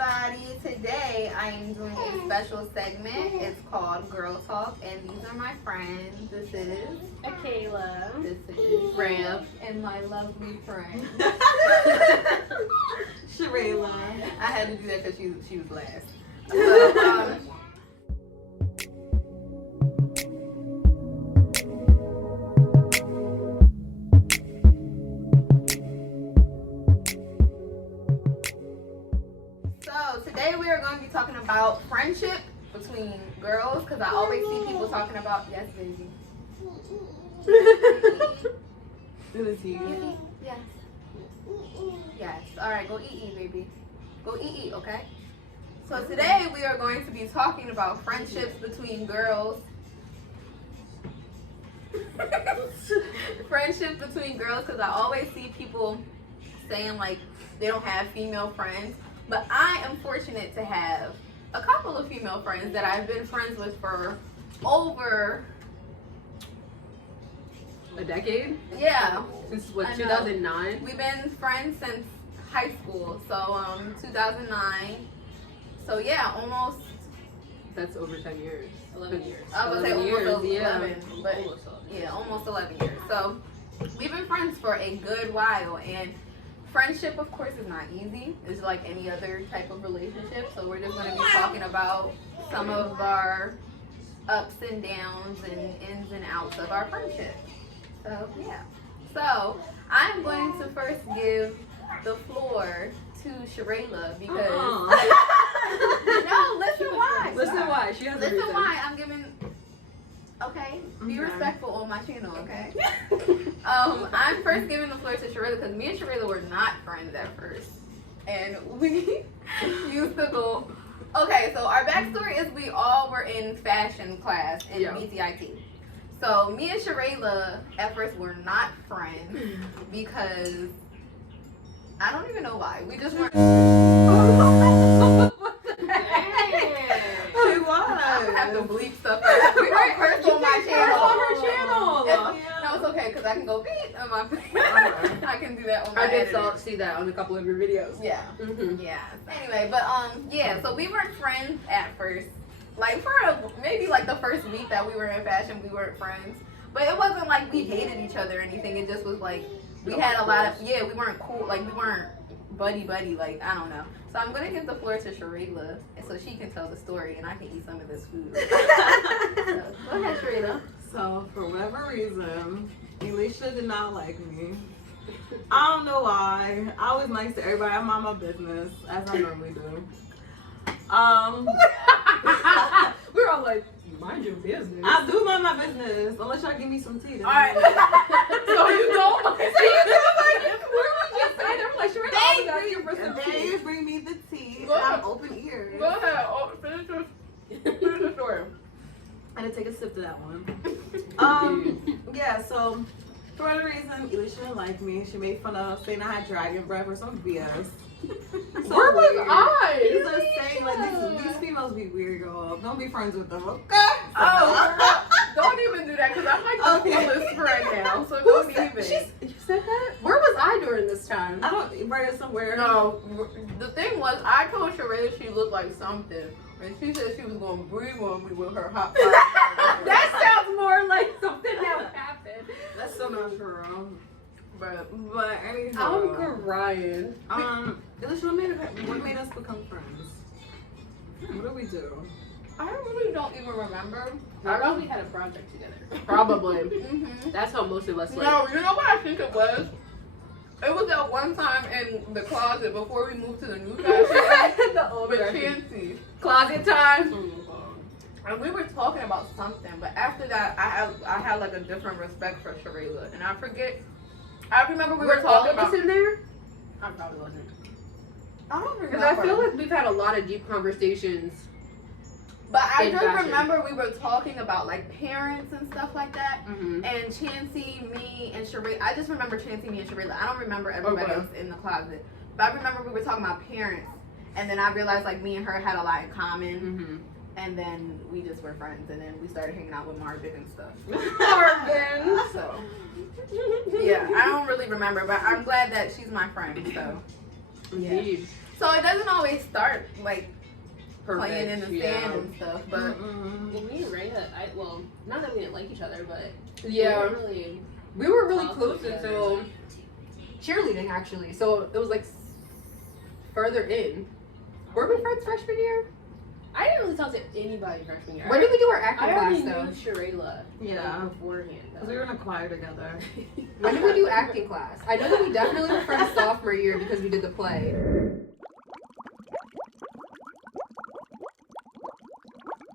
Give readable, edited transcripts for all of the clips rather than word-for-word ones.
everybody. Today I am doing a special segment. It's called Girl Talk, and these are my friends. This is Akayla. This is Raiya. and my lovely friend Sharayla. I had to do that because she was last. So, today we are going to be talking about friendship between girls, because I always see people talking about, yes, baby. It was you. Yes. Yes. All right, go eat, baby. Go eat, okay? So today we are going to be talking about friendships between girls. Friendships between girls, because I always see people saying like they don't have female friends. But I am fortunate to have a couple of female friends that I've been friends with for over A decade? Yeah. Since what, I know. 2009? We've been friends since high school, so 2009. So yeah, almost. That's over 10 years. 11 years. I would say 11 almost years, 11, yeah. but Almost 11. yeah, almost 11 years. So we've been friends for a good while, and friendship, of course, is not easy. It's like any other type of relationship. So we're just going to be talking about some of our ups and downs and ins and outs of our friendship. So yeah. So I'm going to first give the floor to Sharayla because no, listen why. Listen why. She has a Listen reason. why I'm giving. Okay, be Okay. respectful on my channel, okay? I'm first giving the floor to Sharayla because me and Sharayla were not friends at first, and we used to go. Okay, so our backstory is we all were in fashion class in Yeah. BTIT. So me and Sharayla at first were not friends because I don't even know why. We just weren't. She was. I don't have to bleep stuff out. We don't curse on my channel. on her channel. No, it's okay because I can go beep on my. I can do that on my. I did editing. see that on a couple of your videos. Yeah. Mm-hmm. Yeah. Anyway, but yeah. So we weren't friends at first. Like for maybe like the first week that we were in fashion, we weren't friends. But it wasn't like we hated each other or anything. It just was like we had a lot of we weren't cool. Like we weren't buddy. Like I don't know. So I'm gonna give the floor to Sharayla, so she can tell the story and I can eat some of this food. So, go ahead, Sharayla. So, for whatever reason, Alicia did not like me. I don't know why. I was nice to everybody. I mind my business, as I normally do. We're all like, mind your business. I do mind my business, unless y'all give me some tea. All right. So you don't like it. Where we just say they're like, Sharayla always asking for some They tea. bring me the tea. Go ahead. I'm open ears. Go ahead. Oh, finish the story. I had to take a sip to that one. Yeah, so for whatever reason, Alicia didn't like me. She made fun of saying I had dragon breath or some BS. So Where was weird. I? These are saying like these females be weird, girl. Don't be friends with them, okay? Oh, don't even do that because I'm like the Okay. coolest friend now. So don't even. You said that? Where was I during this time? I don't write it somewhere. No, the thing was, I told Sharayla she looked like something, and she said she was gonna breathe on me with her hot fire. That sounds more like something that would happen. That's so not true. But anyhow, I'm crying. Alicia, what made us become friends? What did we do? I really don't even remember. I probably had a project together. Probably. Mm-hmm. That's how most of us like. No, you know what I think it was? It was that one time in the closet before we moved to the new fashion The old with version. Chancey. Closet time. And we were talking about something, but after that, I had like a different respect for Sharayla, and I forget. I remember we were talking about. in there? I probably wasn't. I don't remember. Because I feel like we've had a lot of deep conversations. But I in just fashion. remember we were talking about like parents and stuff like that. Mm-hmm. And Chancey, me, and Sharayla. I just remember Chancey, me, and Sharayla. I don't remember everybody else in the closet. But I remember we were talking about parents, and then I realized like me and her had a lot in common. Mm-hmm. And then we just were friends, and then we started hanging out with Marvin and stuff. Marvin. So yeah, I don't really remember, but I'm glad that she's my friend. So Indeed. So it doesn't always start like playing in the sand and stuff, but Well, me and Raiya, well, not that we didn't like each other, but Yeah. We were really talk close together. until cheerleading, actually. So it was like further in. Were we friends freshman year? I didn't really talk to anybody freshman year. When did we do our acting I class already though? knew Sharayla Yeah. beforehand. Because we were in a choir together. When did we do acting class? I know that we definitely were friends sophomore year because we did the play.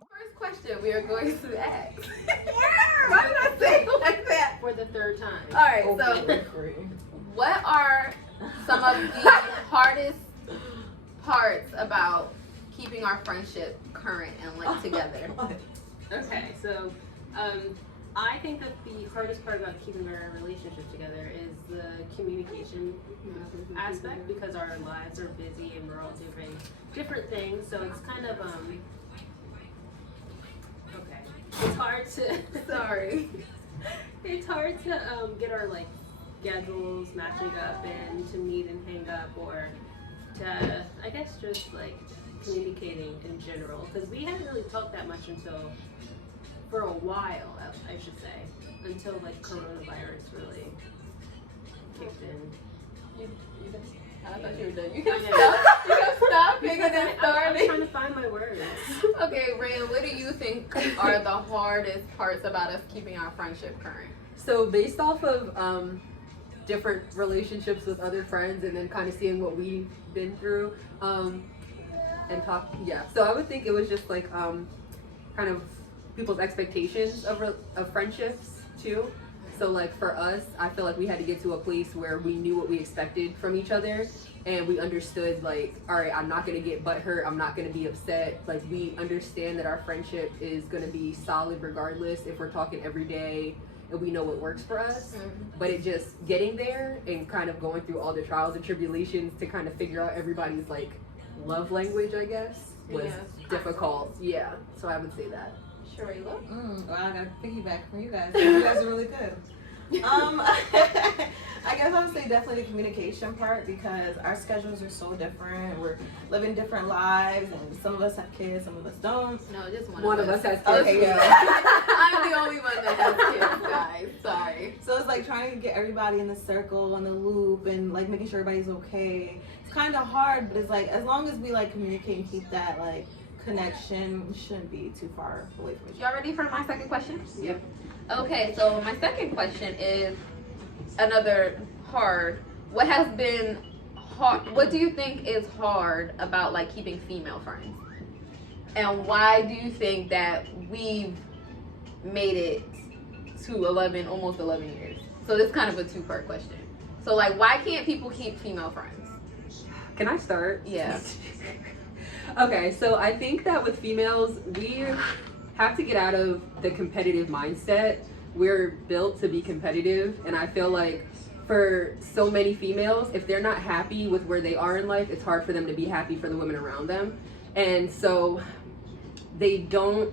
first question we are going to ask. Why did I say it like that? For the third time. All right, so what are some of the hardest parts about keeping our friendship current and like together? Okay, so I think that the hardest part about keeping our relationship together is the communication aspect, because our lives are busy and we're all doing different things. So it's kind of okay. It's hard to Sorry. it's hard to get our like schedules matching up and to meet and hang up, or to I guess just like communicating in general, because we haven't really talked that much until for a while, I should say, until like coronavirus really kicked in. I thought you were done. You Oh, can yeah. stop. You can stop thinking and I'm starting. trying to find my words. Okay, Raiya, what do you think are the hardest parts about us keeping our friendship current? So based off of different relationships with other friends and then kind of seeing what we've been through and talk, so I would think it was just like kind of people's expectations of friendships too. So like for us, I feel like we had to get to a place where we knew what we expected from each other, and we understood like, all right, I'm not gonna get butthurt, I'm not gonna be upset. Like we understand that our friendship is gonna be solid regardless if we're talking every day, and we know what works for us. But it just getting there and kind of going through all the trials and tribulations to kind of figure out everybody's like love language, I guess, was difficult. Yeah, so I would say that. Sharayla? Well, I gotta piggyback from you guys. You guys are really good. I guess I would say definitely the communication part, because our schedules are so different. We're living different lives, and some of us have kids, some of us don't. No, just One of us has kids. Okay, yeah. I'm the only one that has kids, guys. Sorry. So it's like trying to get everybody in the circle, in the loop, and like making sure everybody's okay. It's kind of hard, but it's like as long as we like communicate and keep that like connection, we shouldn't be too far away from each other. Y'all ready for my second question? Yep. Okay, so my second question is another hard. What has been hard? What do you think is hard about like keeping female friends? And why do you think that we've made it to almost 11 years? So this is kind of a two-part question. So like, why can't people keep female friends? Can I start? Yeah. Okay, so I think that with females, we have to get out of the competitive mindset. We're built to be competitive, and I feel like for so many females, if they're not happy with where they are in life, it's hard for them to be happy for the women around them. And so they don't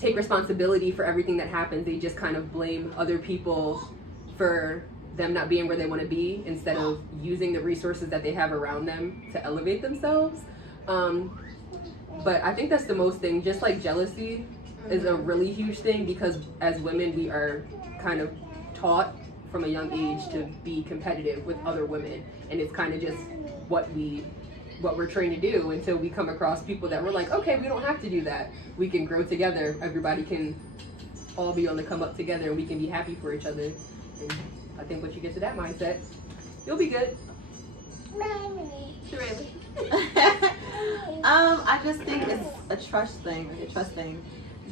take responsibility for everything that happens. They just kind of blame other people for them not being where they want to be, instead of using the resources that they have around them to elevate themselves. But I think that's the most thing. Just like jealousy is a really huge thing, because as women we are kind of taught from a young age to be competitive with other women, and it's kind of just what we're trained to do until we come across people that we're like, okay, we don't have to do that. We can grow together. Everybody can all be on the come up together, and we can be happy for each other. And I think once you get to that mindset, you'll be good. I just think it's a trust thing,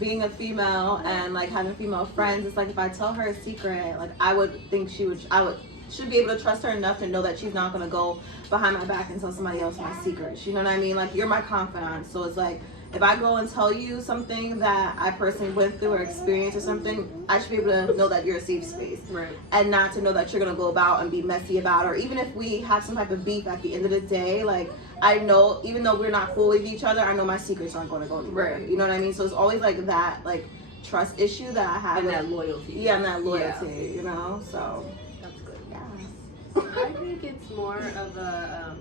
Being a female and like having female friends, it's like if I tell her a secret, like I would think should be able to trust her enough to know that she's not gonna go behind my back and tell somebody else my secrets. You know what I mean? Like you're my confidant, so it's like if I go and tell you something that I personally went through or experienced or something, I should be able to know that you're a safe space. Right. And not to know that you're gonna go about and be messy about it. Or even if we have some type of beef at the end of the day, like I know, even though we're not cool with each other, I know my secrets aren't gonna go anywhere. Right. You know what I mean? So it's always like that, like trust issue that I have. And with, that loyalty. Yeah, and that loyalty, you know? So That's good. yeah. I think it's more of a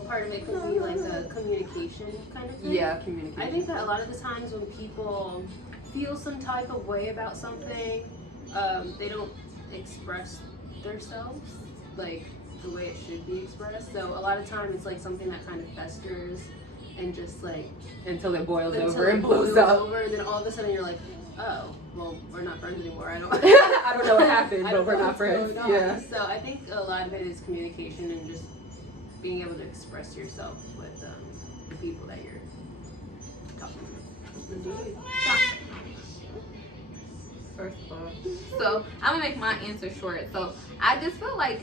part of it could be like a communication kind of thing. Yeah, communication. I think that a lot of the times when people feel some type of way about something, they don't express themselves like the way it should be expressed. So a lot of times it's like something that kind of festers and just like until it boils until over it and blows boils up. over, and then all of a sudden you're like, oh, well, we're not friends anymore. I don't. I don't know what happened, I but don't we're know not what's friends. going on. Yeah. So I think a lot of it is communication and just being able to express yourself with the people that you're talking to. Indeed. First of all, so I'm gonna make my answer short. So I just feel like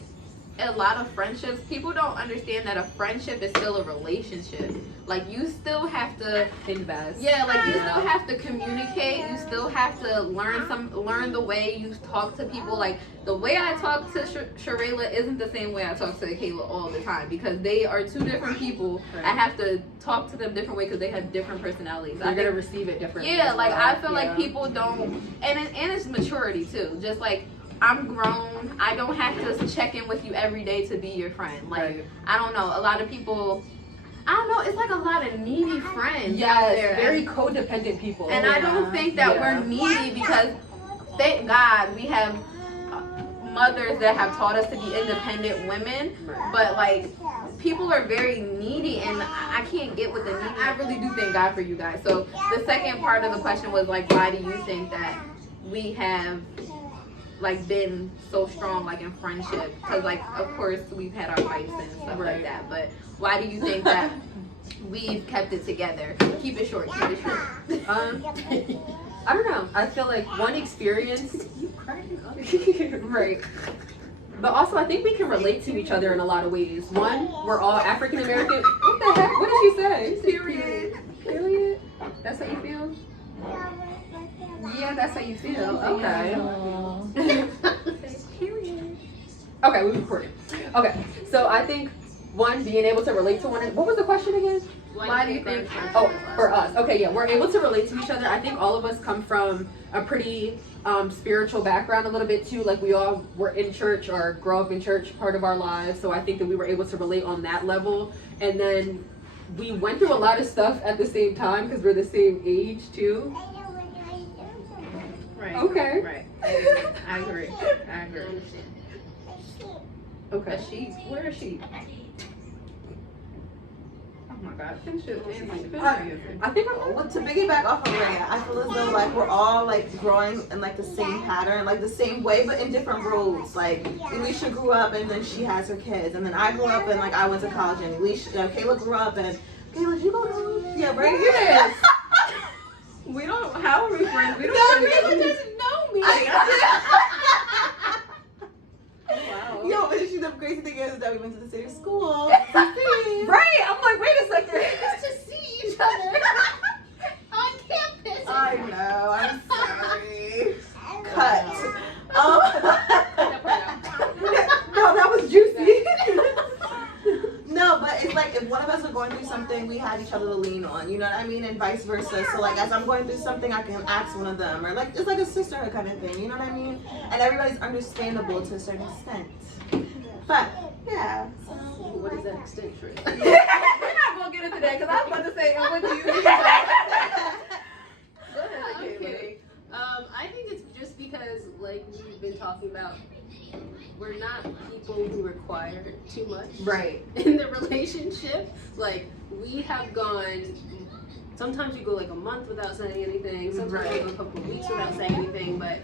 a lot of friendships, people don't understand that a friendship is still a relationship. Like you still have to Invest. Yeah, like you still have to communicate. You still have to learn the way you talk to people. Like the way I talk to Sharayla isn't the same way I talk to Kayla all the time because they are two different people. Right. I have to talk to them different way because they have different personalities. You're gonna receive it differently. Yeah, as like well. I feel Yeah. like people don't, and it's maturity too. Just like I'm grown, I don't have to check in with you every day to be your friend. Like Right. I don't know, a lot of people. I don't know. It's like a lot of needy friends out Yes, there. very codependent people. And I don't think that Yeah. we're needy because, thank God, we have mothers that have taught us to be independent women. But like, people are very needy, and I can't get with the needy. I really do thank God for you guys. So the second part of the question was like, why do you think that we have like been so strong like in friendship? Because like, of course, we've had our fights and stuff like that. But why do you think that we've kept it together? Keep it short. Keep it short. I don't know. I feel like one experience, You cracking up. right? But also, I think we can relate to each other in a lot of ways. One, we're all African American. What the heck? What did she say? Period. Period. That's how you feel? Yeah, that's how you feel. Okay. Period. Okay, we're recording. Okay, so I think one, being able to relate to one. What was the question again? Why do you think? Oh, for us. Okay, yeah, we're able to relate to each other. I think all of us come from a pretty spiritual background a little bit too. Like we all were in church or grow up in church part of our lives. So I think that we were able to relate on that level. And then we went through a lot of stuff at the same time because we're the same age too. Right. Okay. Right. I agree. I agree. Okay. A sheep? Where is she? Oh my God! Finish it. I think Well, to piggyback off of Raiya, I feel as though like we're all like growing in like the same pattern, like the same way, but in different roads. Like Alicia grew up and then she has her kids, and then I grew up and like I went to college, and Kayla grew up and Kayla, did you go to college? Yeah, right. Yes. We don't. How are we friends? We don't. Kayla doesn't know me. wow. Yo, but the crazy thing is that we went to the same school. Right. I'm like, wait a second. Just to see each other on campus. I know. I'm sorry. Cut. No, that was juicy. No, but it's like if one of us are going through something, we have each other to lean on. You know what I mean, and vice versa. So like, as I'm going through something, I can ask one of them, or like it's like a sisterhood kind of thing. You know what I mean? And everybody's understandable to a certain extent. But yeah. What is that extent for? We're not gonna get into that because I was about to say, and what do you think? Go ahead, I'm Kayla. kidding. I think it's just because, like we've been talking about, we're not people who require too much Right. in the relationship. Like we have gone. Sometimes you go like a month without saying anything. Sometimes you go a couple of weeks without saying anything. But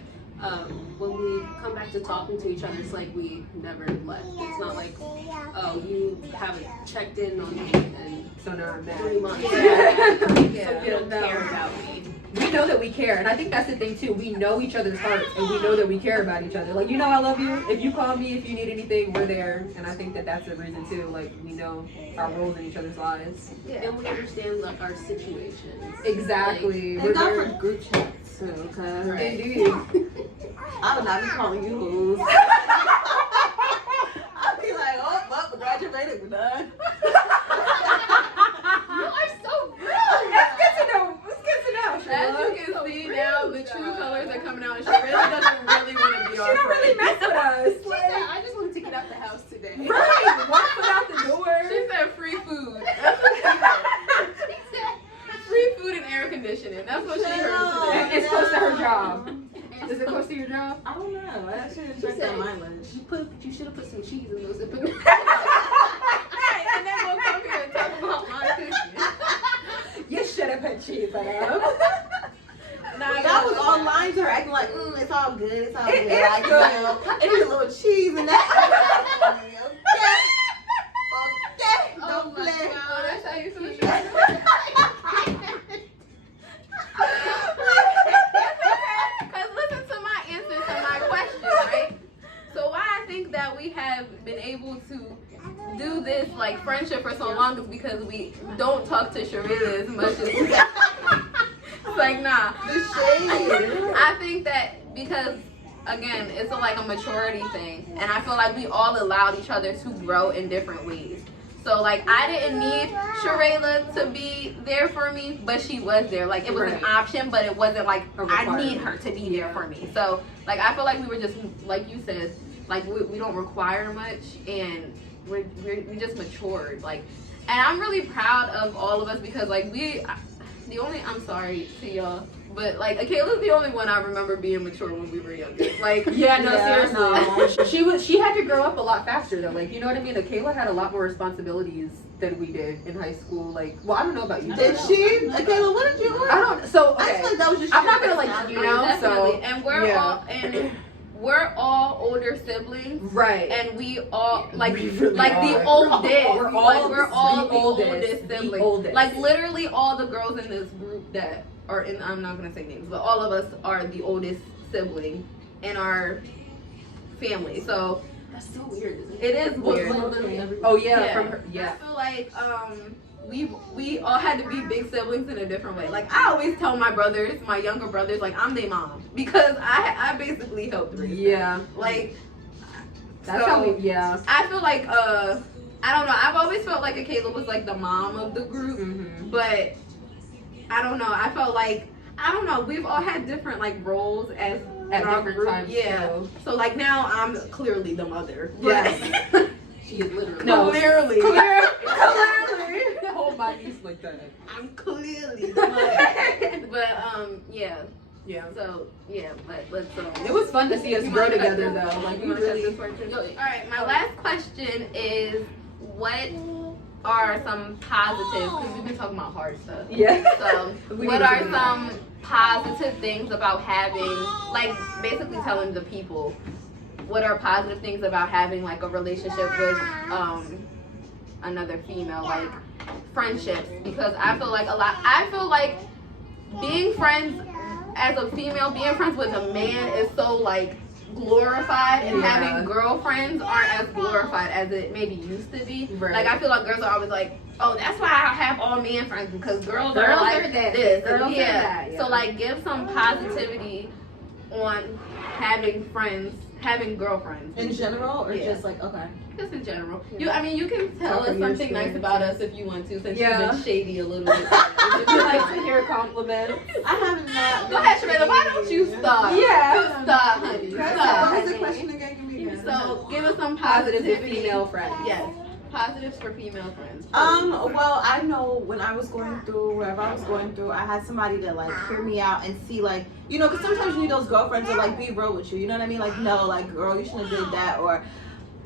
when we come back to talking to each other, it's like we never left. It's not like, oh, you haven't checked in on me in So now I'm mad. 3 months. Yeah. So you don't care about me. We know that we care, and I think that's the thing too. We know each other's hearts, and we know that we care about each other. Like, you know, I love you. If you call me, if you need anything, we're there. And I think that that's the reason too. Like, we know our roles in each other's lives. And we understand like our situations. Exactly. Thank God for group chats too, cause Indeed. I would not be calling you hoes. I'd be like, oh, well, we graduated, we're done. You are so rude. It's good to know. It's good to know. As you can see now, the true colors are coming out. She really doesn't really want to be She our don't really friend. mess with us. She said, I just wanted to get out the house today. Right. One foot out the door. She said free didn't check that mileage. You should have put some cheese in those zippers. Right, and then we'll come here and talk about my cookies. You should have put cheese in them. That was all lines are acting like, it's all good, it's all good. Like, you know, it needs a little cheese in that. Okay, Oh don't my play. God, that's how you feel. Because listen to my answer to my question, right? So why I think that we have been able to do this like friendship for so long is because we don't talk to Sharayla as much as we It's like, nah. The shade. I think that because, again, it's like a maturity thing. And I feel like we all allowed each other to grow in different ways. So, like, I didn't need Sharayla to be there for me, but she was there. Like, it was an option, but it wasn't like, I need her to be there for me. So, like, I feel like we were just, like you said, like, we don't require much, and we just matured. Like, and I'm really proud of all of us because, like, I'm sorry to y'all, but like Akela's the only one I remember being mature when we were younger. Like, Seriously. No. She had to grow up a lot faster though. Like, you know what I mean? Akela had a lot more responsibilities than we did in high school. Like, well, I don't know about you. Did she? Akela, what did you? I don't. So okay. I feel like that was just. I'm not gonna like you know. Definitely. So And we're all older siblings, right? And we all like we really like are. the oldest. We're all the the oldest siblings. The oldest. Like literally all the girls in this group that are in. I'm not gonna say names, but all of us are the oldest sibling in our family. So That's so weird, isn't it? it is weird. Oh yeah, from her. Yeah. I feel like we all had to be big siblings in a different way. Like I always tell my brothers, my younger brothers, like I'm their mom because I basically helped raise them. Yeah. Like That's so, how we. Yeah. I feel like I don't know. I've always felt like Akela was like the mom of the group, but I don't know. I felt like I don't know. We've all had different like roles at different group. times. Yeah. Too. So like now I'm clearly the mother. Yes. She is literally. No. Clearly. Clearly. Hold my niece like that. I'm clearly the mother. But yeah. Yeah. So yeah, but let's It was fun to see us grow together though. Like we really. All right, my last question is, what are some positives? Because we've been talking about hard stuff. Yeah. So, what are some positive things about having, like, basically telling the people, what are positive things about having like a relationship with another female, like friendships? Because I feel like being friends as a female, being friends with a man is so like glorified, and having girlfriends aren't as glorified as it maybe used to be. Right. Like I feel like girls are always like, oh, that's why I have all men friends, because girls are like this. Girls are that, So like give some positivity on having friends, having girlfriends. In general, or Yeah. just like okay. Just in general. You can tell Talk us from your something nice experience. about us if you want to, since Yeah. you've been shady a little bit. Would you like to hear compliments? I haven't not. Go ahead, Sharayla. Why don't you start? Yeah. Stop, honey. What Stop. was the question again? Give me again. So give us some Positive positivity. female friends. Yes. Positives for female friends. Well, I know when I was going through whatever I was going through, I had somebody to like hear me out and see, like, you know, because sometimes you need those girlfriends to like be real with you. You know what I mean? Like, no, like, girl, you shouldn't have did that, or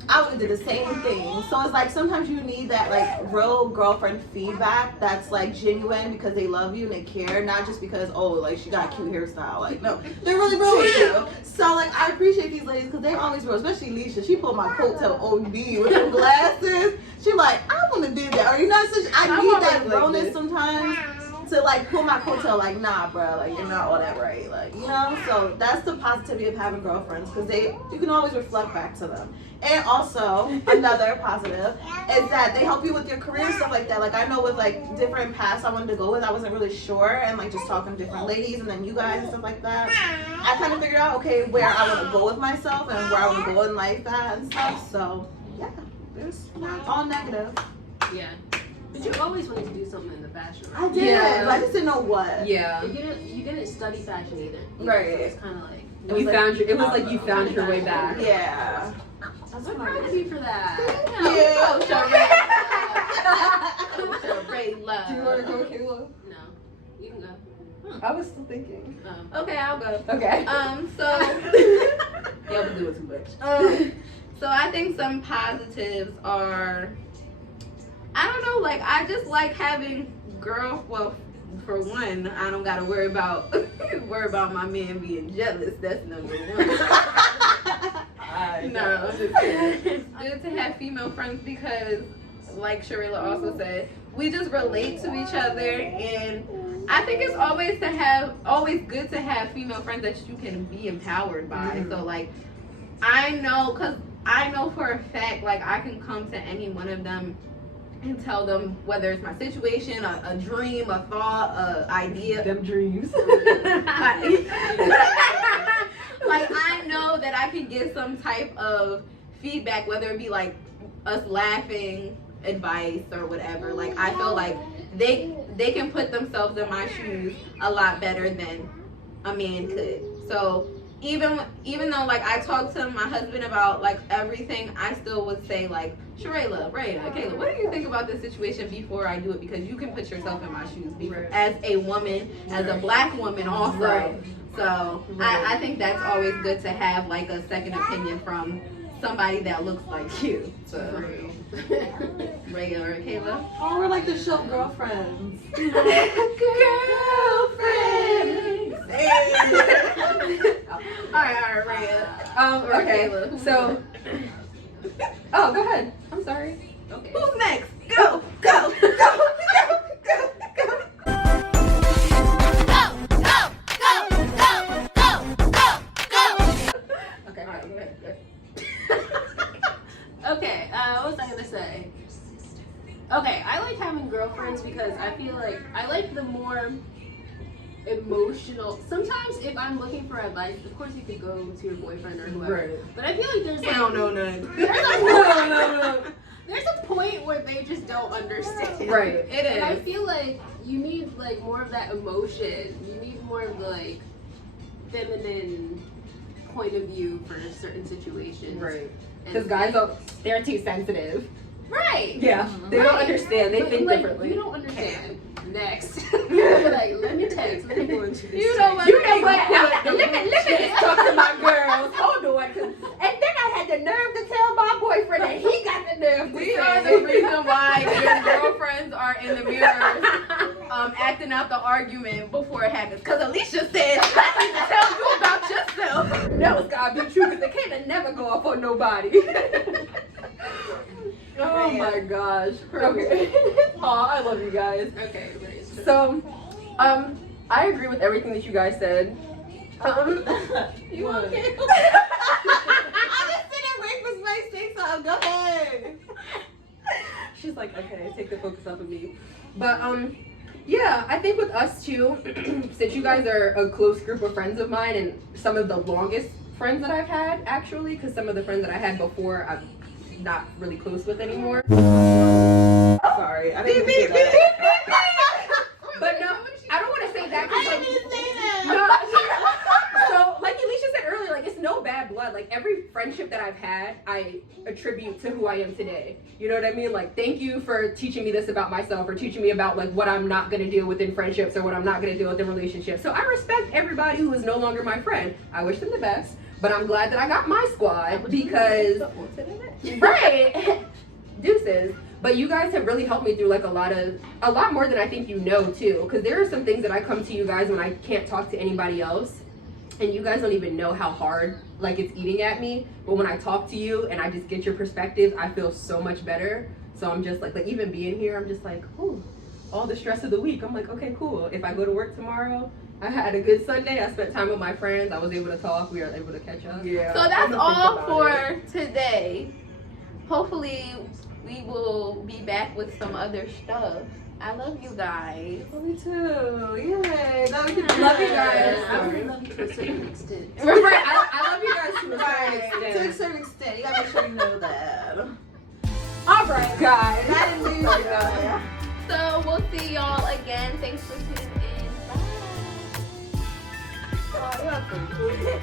I would have did the same thing. So it's like sometimes you need that like real girlfriend feedback that's like genuine because they love you and they care, not just because, oh, like she got a cute hairstyle. Like, no, they're really real with you. So like I appreciate these ladies because they always real, especially Leisha. She pulled my coattail OD with her glasses. She like, I want to do that, or you know, I need that realness sometimes to like pull my coattail. Like, nah, bro, like you're not all that right, like, you know. So that's the positivity of having girlfriends, because you can always reflect back to them. And also another positive is that they help you with your career and stuff like that. Like I know with like different paths I wanted to go with, I wasn't really sure, and like just talking to different ladies and then you guys and stuff like that, I kind of figured out where I want to go with myself and where I want to go in life at and stuff. So yeah, it's not all negative. Yeah. But you always wanted to do something in the fashion. I did, Yeah. but I just didn't know what. Yeah. You didn't study fashion either. Right. So it's kind of like. It was like you found your way back. Yeah. I'm proud of you for that. Oh, Sharayla. Oh, Sharayla. Do you want to go, Kayla? No, you can go. I was still thinking. Okay, I'll go. Okay. So Y'all been doing too much. so I think some positives are, I don't know, like I just like having well, for one, I don't gotta worry about my man being jealous. That's number one. No, it's good to have female friends because, like Sharayla also said, we just relate to each other, and I think it's always good to have female friends that you can be empowered by. So like, I know for a fact, like I can come to any one of them and tell them whether it's my situation, a dream, a thought, a idea. Them dreams. Like I know that I can get some type of feedback, whether it be like us laughing, advice, or whatever. Like I feel like they can put themselves in my shoes a lot better than a man could. So even though like I talk to my husband about like everything, I still would say like, Sharayla, Raiya, Kayla, what do you think about this situation before I do it? Because you can put yourself in my shoes as a woman, as a black woman also. Right. So I think that's always good to have like a second opinion from somebody that looks like you. So Raiya or Kayla? Oh, we're like the show Girlfriends. Girlfriends. All right, Raiya. Okay. Kayla, So. Oh, go ahead. I'm sorry. Okay. Who's next? Go, go, go, go, go, go. Okay. All right, go ahead. Okay, what was I gonna say? Okay, I like having girlfriends because I feel like I like the more emotional. Sometimes if I'm looking for advice, of course you could go to your boyfriend or whoever. Right. But I feel like there's I don't know none. there's a point where they just don't understand. Right. It And I is. feel like you need like more of that emotion. You need more of the like feminine point of view for certain situations. Right. And Because guys they're too sensitive. right. Yeah. They don't understand. They But, think like, differently. You don't understand. Next. Like, let me text. Let me go into this. You know what? You know what? Let me talk to my girls. Hold on. And then I had the nerve to tell my boyfriend that he got the nerve to We say are the reason why your girlfriends are in the mirrors acting out the argument before it happens. Because Alicia said, I need to tell you about yourself. No, it's gotta be true because they can't never go off on nobody. Oh my gosh. Okay. Aw, I love you guys. Okay. So, I agree with everything that you guys said. You okay? I'm just sitting waiting for somebody to say something. Go ahead. She's like, okay, take the focus off of me. But yeah, I think with us too, since you guys are a close group of friends of mine and some of the longest friends that I've had actually, because some of the friends that I had before I'm not really close with anymore. Sorry, I didn't mean to say that. But no, I don't want to say that. I didn't mean to say that. No. So, like Alicia said earlier, like it's no bad blood. Like every friendship that I've had, I attribute to who I am today. You know what I mean? Like, thank you for teaching me this about myself, or teaching me about like what I'm not gonna do within friendships, or what I'm not gonna do within relationships. So I respect everybody who is no longer my friend. I wish them the best, but I'm glad that I got my squad because right, deuces. But you guys have really helped me through like a lot more than I think you know too. Because there are some things that I come to you guys when I can't talk to anybody else, and you guys don't even know how hard like it's eating at me. But when I talk to you and I just get your perspective, I feel so much better. So I'm just like even being here, I'm just like, ooh, all the stress of the week. I'm like, okay, cool. If I go to work tomorrow, I had a good Sunday. I spent time with my friends. I was able to talk. We were able to catch up. Yeah. So that's all for today. Hopefully we will be back with some other stuff. I love you guys. Me too. Yay. Now we can Love you guys. I really love you to a certain extent. Right. I love you guys to a certain Right. To a extent. certain extent. You gotta make sure you know that. All right, guys. I didn't lose you. So we'll see y'all again. Thanks for tuning in. Bye. Oh, you're welcome.